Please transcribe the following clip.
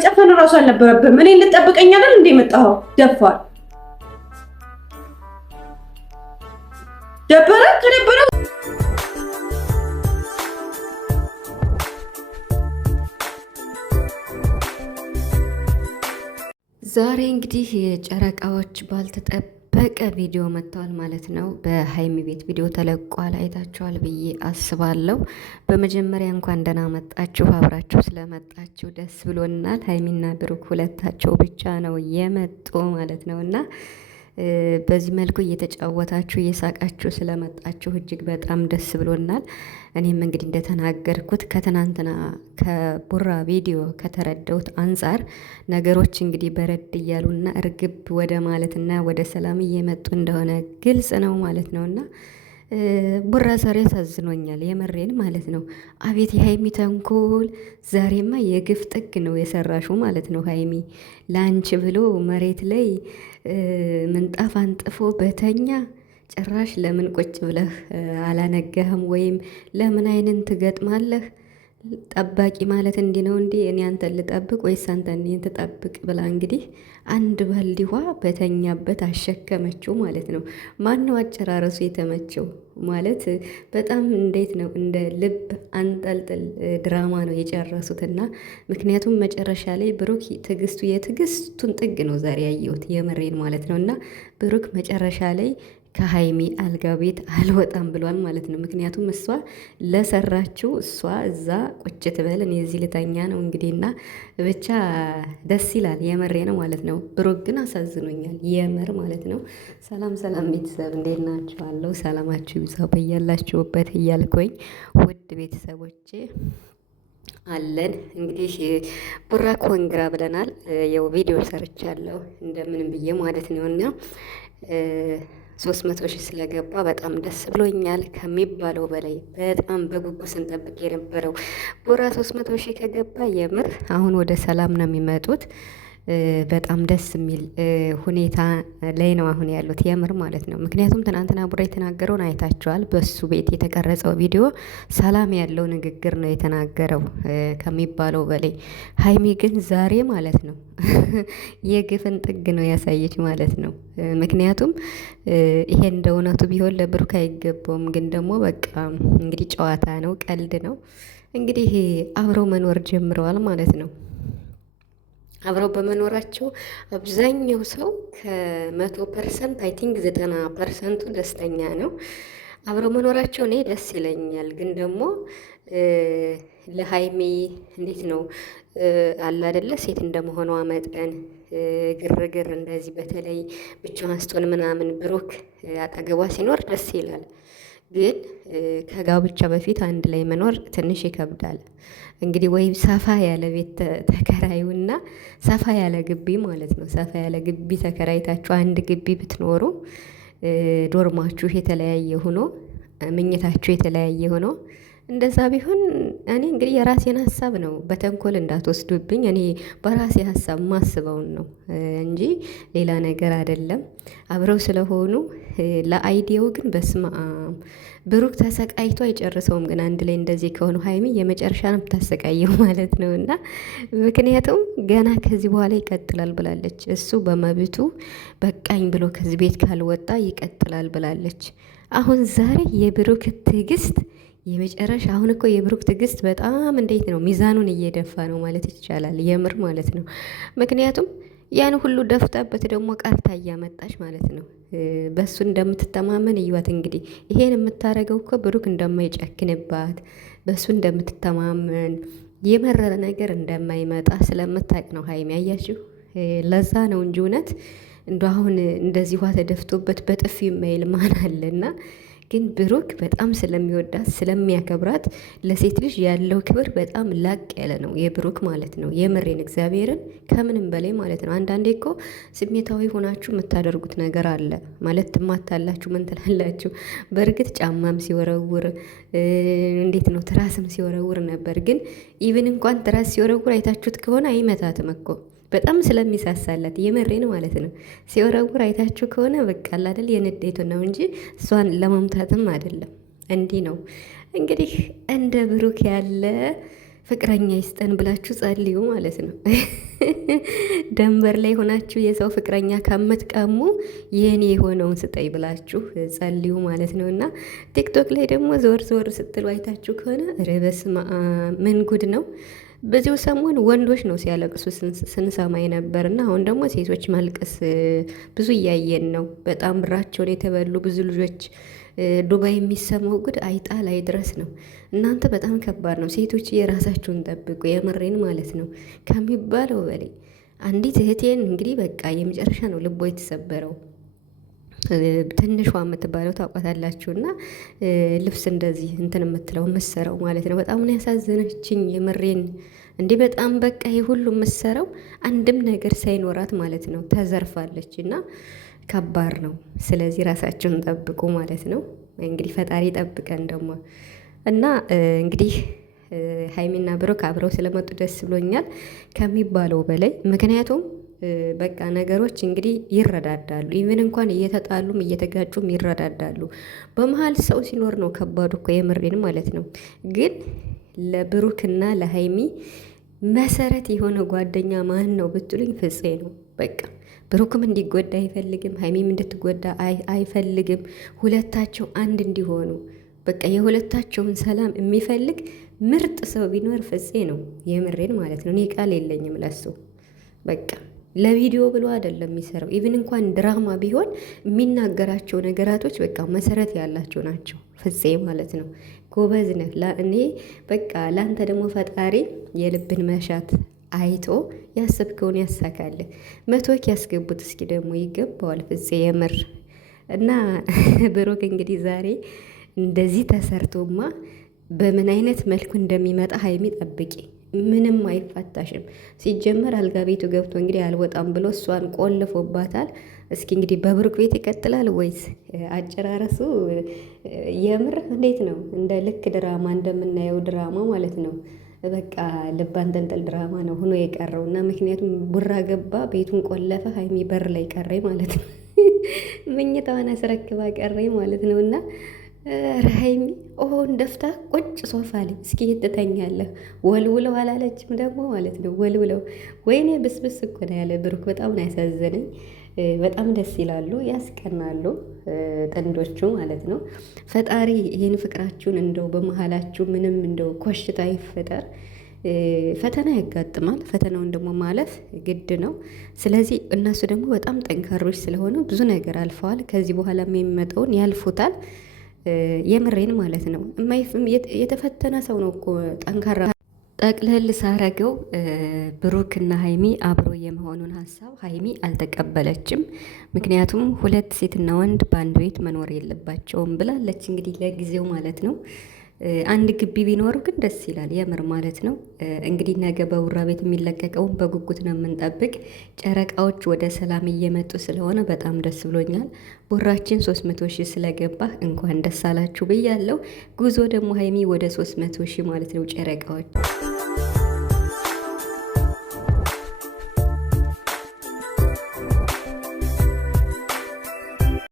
መጨፈን እራሱ አልነበረብህም። እኔ ልጠብቀኝ አይደል እንዴ መጣኸው? ደፋር ደበረ ከነበረ ዛሬ እንግዲህ የጨረቃዎች ባልተጠበቀ ቪዲዮ መጥተዋል ማለት ነው። በሀይሚ ቤት ቪዲዮ ተለቋል፣ አይታችኋል ብዬ አስባለሁ። በመጀመሪያ እንኳን ደህና መጣችሁ፣ አብራችሁ ስለመጣችሁ ደስ ብሎናል። ሀይሚና ብሩክ ሁለታቸው ብቻ ነው የመጡ ማለት ነው እና በዚህ መልኩ እየተጫወታችሁ እየሳቃችሁ ስለመጣችሁ እጅግ በጣም ደስ ብሎናል። እኔም እንግዲህ እንደተናገርኩት ከትናንትና ከቡራ ቪዲዮ ከተረዳሁት አንጻር ነገሮች እንግዲህ በረድ እያሉና እርግብ ወደ ማለትና ወደ ሰላም እየመጡ እንደሆነ ግልጽ ነው ማለት ነውና ቡራ ዛሬ ያሳዝኖኛል፣ የመሬን ማለት ነው። አቤት የሀይሚ ተንኮል! ዛሬማ የግፍ ጥግ ነው የሰራሹ ማለት ነው። ሀይሚ ለአንቺ ብሎ መሬት ላይ ምንጣፍ አንጥፎ በተኛ ጭራሽ ለምን ቁጭ ብለህ አላነጋህም? ወይም ለምን አይንን ትገጥማለህ? ጠባቂ ማለት እንዲህ ነው እንዴ? እኔ አንተን ልጠብቅ ወይስ አንተ እኔን ትጠብቅ ብላ እንግዲህ አንድ ባልዲ ውሃ በተኛበት አሸከመችው ማለት ነው። ማነው አጨራረሱ የተመቸው ማለት በጣም እንዴት ነው እንደ ልብ አንጠልጥል ድራማ ነው የጨረሱትና ምክንያቱም መጨረሻ ላይ ብሩክ ትዕግስቱ የትዕግስቱን ጥግ ነው ዛሬ ያየሁት የምሬን ማለት ነው። እና ብሩክ መጨረሻ ላይ ከሀይሚ አልጋ ቤት አልወጣም ብሏል ማለት ነው። ምክንያቱም እሷ ለሰራችው እሷ እዛ ቁጭ ትበል እኔ እዚህ ልተኛ ነው እንግዲህ እና ብቻ ደስ ይላል የመሬ ነው ማለት ነው። ብሩክ ግን አሳዝኖኛል የምር ማለት ነው። ሰላም ሰላም ቤተሰብ እንዴት ናችኋለሁ? ሰላማችሁ ይብዛ በያላችሁበት እያልኩኝ ውድ ቤተሰቦቼ አለን እንግዲህ ቡራ ኮንግራ ብለናል። ያው ቪዲዮ ሰርቻለሁ እንደምንም ብዬ ማለት ነውና 300,000 ስለገባ በጣም ደስ ብሎኛል ከሚባለው በላይ በጣም በጉጉት ስንጠብቅ የነበረው ቡራ 300,000 ከገባ የምር አሁን ወደ ሰላም ነው የሚመጡት። በጣም ደስ የሚል ሁኔታ ላይ ነው አሁን ያሉት የምር ማለት ነው። ምክንያቱም ትናንትና ቡራ የተናገረውን አይታችኋል። በሱ ቤት የተቀረጸው ቪዲዮ ሰላም ያለው ንግግር ነው የተናገረው ከሚባለው በላይ። ሀይሚ ግን ዛሬ ማለት ነው የግፍን ጥግ ነው ያሳየች ማለት ነው። ምክንያቱም ይሄ እንደ እውነቱ ቢሆን ለብሩክ አይገባውም። ግን ደግሞ በቃ እንግዲህ ጨዋታ ነው፣ ቀልድ ነው። እንግዲህ አብረው መኖር ጀምረዋል ማለት ነው። አብረው በመኖራቸው አብዛኛው ሰው ከ100% አይ ቲንክ 90% ደስተኛ ነው። አብረው መኖራቸው እኔ ደስ ይለኛል። ግን ደግሞ ለሀይሚ እንዴት ነው አለ አይደለ ሴት እንደመሆኗ መጠን ግርግር እንደዚህ በተለይ ብቻዋን ስትሆን ምናምን ብሩክ አጠገቧ ሲኖር ደስ ይላል። ግን ከጋብቻ በፊት አንድ ላይ መኖር ትንሽ ይከብዳል። እንግዲህ ወይም ሰፋ ያለ ቤት ተከራዩና ሰፋ ያለ ግቢ ማለት ነው። ሰፋ ያለ ግቢ ተከራይታችሁ አንድ ግቢ ብትኖሩ ዶርማችሁ የተለያየ ሆኖ ምኝታችሁ የተለያየ ሆኖ እንደዛ ቢሆን እኔ እንግዲህ የራሴን ሀሳብ ነው፣ በተንኮል እንዳትወስዱብኝ። እኔ በራሴ ሀሳብ ማስበውን ነው እንጂ ሌላ ነገር አይደለም። አብረው ስለሆኑ ለአይዲያው ግን በስመ አብ ብሩክ ተሰቃይቶ አይጨርሰውም። ግን አንድ ላይ እንደዚህ ከሆኑ ሀይሚ የመጨረሻ ነው የምታሰቃየው ማለት ነው። እና ምክንያቱም ገና ከዚህ በኋላ ይቀጥላል ብላለች። እሱ በመብቱ በቃኝ ብሎ ከዚህ ቤት ካልወጣ ይቀጥላል ብላለች። አሁን ዛሬ የብሩክ ትዕግስት የመጨረሻ አሁን እኮ የብሩክ ትዕግስት በጣም እንዴት ነው ሚዛኑን እየደፋ ነው ማለት ይቻላል የምር ማለት ነው። ምክንያቱም ያን ሁሉ ደፍታበት ደግሞ ቀርታ እያመጣች ማለት ነው። በሱ እንደምትተማመን እዩዋት እንግዲህ። ይሄን የምታደርገው እኮ ብሩክ እንደማይጨክንባት በሱ እንደምትተማመን የመረረ ነገር እንደማይመጣ ስለምታውቅ ነው ሀይሚ። አያችሁ፣ ለዛ ነው እንጂ እውነት እንደ አሁን እንደዚህ ውሃ ተደፍቶበት በጥፊ የማይል ማን አለና ግን ብሩክ በጣም ስለሚወዳት ስለሚያከብራት ለሴት ልጅ ያለው ክብር በጣም ላቅ ያለ ነው የብሩክ ማለት ነው። የምሬን እግዚአብሔርን ከምንም በላይ ማለት ነው። አንዳንዴ እኮ ስሜታዊ ሆናችሁ የምታደርጉት ነገር አለ ማለት ትማታላችሁ፣ ምን ትላላችሁ። በእርግጥ ጫማም ሲወረውር እንዴት ነው ትራስም ሲወረውር ነበር። ግን ኢቭን እንኳን ትራስ ሲወረውር አይታችሁት ከሆነ አይመታትም እኮ በጣም ስለሚሳሳላት የመሬን ማለት ነው። ሲወረውር አይታችሁ ከሆነ በቃ አይደል የንዴቱ ነው እንጂ እሷን ለማምታትም አይደለም። እንዲህ ነው እንግዲህ እንደ ብሩክ ያለ ፍቅረኛ ይስጠን ብላችሁ ጸልዩ ማለት ነው። ደንበር ላይ ሆናችሁ የሰው ፍቅረኛ ከምትቀሙ የኔ የሆነውን ስጠኝ ብላችሁ ጸልዩ ማለት ነው። እና ቲክቶክ ላይ ደግሞ ዞር ዞር ስትሉ አይታችሁ ከሆነ ርበስ ምን ጉድ ነው! በዚሁ ሰሞን ወንዶች ነው ሲያለቅሱ ስንሰማ የነበር እና አሁን ደግሞ ሴቶች ማልቀስ ብዙ እያየን ነው። በጣም ብራቸውን የተበሉ ብዙ ልጆች ዱባይ የሚሰማው ጉድ አይጣል አይድረስ ነው። እናንተ በጣም ከባድ ነው። ሴቶች የራሳችሁን ጠብቁ፣ የምሬን ማለት ነው ከሚባለው በላይ። አንዲት እህቴን እንግዲህ በቃ የመጨረሻ ነው ልቦ የተሰበረው። ትንሿ የምትባለው ታውቋታላችሁ። እና ልብስ እንደዚህ እንትን የምትለው የምትሰራው ማለት ነው። በጣም ነው ያሳዘነችኝ የምሬን። እንዲህ በጣም በቃ ይህ ሁሉ የምትሰራው አንድም ነገር ሳይኖራት ማለት ነው ተዘርፋለች። እና ከባድ ነው። ስለዚህ ራሳቸውን ጠብቁ ማለት ነው። እንግዲህ ፈጣሪ ጠብቀን ደግሞ እና እንግዲህ ሀይሚና ብሩክ አብረው ስለመጡ ደስ ብሎኛል ከሚባለው በላይ። ምክንያቱም በቃ ነገሮች እንግዲህ ይረዳዳሉ። ኢቨን እንኳን እየተጣሉም እየተጋጩም ይረዳዳሉ። በመሀል ሰው ሲኖር ነው ከባዱ እኮ የምሬን ማለት ነው። ግን ለብሩክና ለሀይሚ መሰረት የሆነ ጓደኛ ማን ነው ብትሉኝ ፍፄ ነው። በቃ ብሩክም እንዲጎዳ አይፈልግም፣ ሀይሚም እንድትጎዳ አይፈልግም። ሁለታቸው አንድ እንዲሆኑ በቃ የሁለታቸውን ሰላም የሚፈልግ ምርጥ ሰው ቢኖር ፍፄ ነው። የምሬን ማለት ነው። እኔ ቃል የለኝም ለሱ። በቃ ለቪዲዮ ብሎ አይደለም የሚሰራው። ኢቭን እንኳን ድራማ ቢሆን የሚናገራቸው ነገራቶች በቃ መሰረት ያላቸው ናቸው። ፍፄ ማለት ነው። ጎበዝ ነህ። እኔ በቃ ለአንተ ደግሞ ፈጣሪ የልብን መሻት አይቶ ያሰብከውን ያሳካልህ። መቶክ ያስገቡት እስኪ ደግሞ ይገባዋል ፍፄ የምር። እና ብሩክ እንግዲህ ዛሬ እንደዚህ ተሰርቶማ በምን አይነት መልኩ እንደሚመጣ ሀይሚ ጠብቂ። ምንም አይፋታሽም። ሲጀመር አልጋ ቤቱ ገብቶ እንግዲህ አልወጣም ብሎ እሷን ቆልፎባታል። እስኪ እንግዲህ በብሩክ ቤት ይቀጥላል ወይስ አጨራረሱ የምር እንዴት ነው? እንደ ልክ ድራማ እንደምናየው ድራማ ማለት ነው። በቃ ልብ አንጠልጥል ድራማ ነው ሆኖ የቀረው እና ምክንያቱም ቡራ ገባ፣ ቤቱን ቆለፈ፣ ሀይሚ በር ላይ ቀረኝ ማለት ነው። መኝታዋን አስረክባ ቀረኝ ማለት ነው። እና ሀይሚ ኦሆን ደፍታ ቁጭ ሶፋ ላይ እስኪ ትተኛለህ? ወልውለው አላለችም ደግሞ ማለት ነው። ወልውለው ወይኔ ብስብስ እኮ ነው ያለ ብሩክ። በጣም ነው ያሳዘነኝ። በጣም ደስ ይላሉ፣ ያስቀናሉ ጥንዶቹ ማለት ነው። ፈጣሪ ይህን ፍቅራችሁን እንደው በመሀላችሁ ምንም እንደው ኮሽታ ይፈጠር። ፈተና ያጋጥማል። ፈተናውን ደግሞ ማለፍ ግድ ነው። ስለዚህ እነሱ ደግሞ በጣም ጠንካሮች ስለሆኑ ብዙ ነገር አልፈዋል። ከዚህ በኋላ የሚመጣውን ያልፉታል። የምሬን ማለት ነው። የተፈተነ ሰው ነው እኮ ጠንካራ። ጠቅለል ሳረገው ብሩክና ሀይሚ አብሮ የመሆኑን ሀሳብ ሀይሚ አልተቀበለችም። ምክንያቱም ሁለት ሴትና ወንድ በአንድ ቤት መኖር የለባቸውም ብላለች። እንግዲህ ለጊዜው ማለት ነው። አንድ ግቢ ቢኖሩ ግን ደስ ይላል የምር ማለት ነው። እንግዲህ ነገ በቡራ ቤት የሚለቀቀውን በጉጉት ነው የምንጠብቅ። ጨረቃዎች ወደ ሰላም እየመጡ ስለሆነ በጣም ደስ ብሎኛል። ቡራችን 300 ሺህ ስለገባ እንኳን ደስ አላችሁ ብያለሁ። ጉዞ ደግሞ ሀይሚ ወደ 300 ሺህ ማለት ነው ጨረቃዎች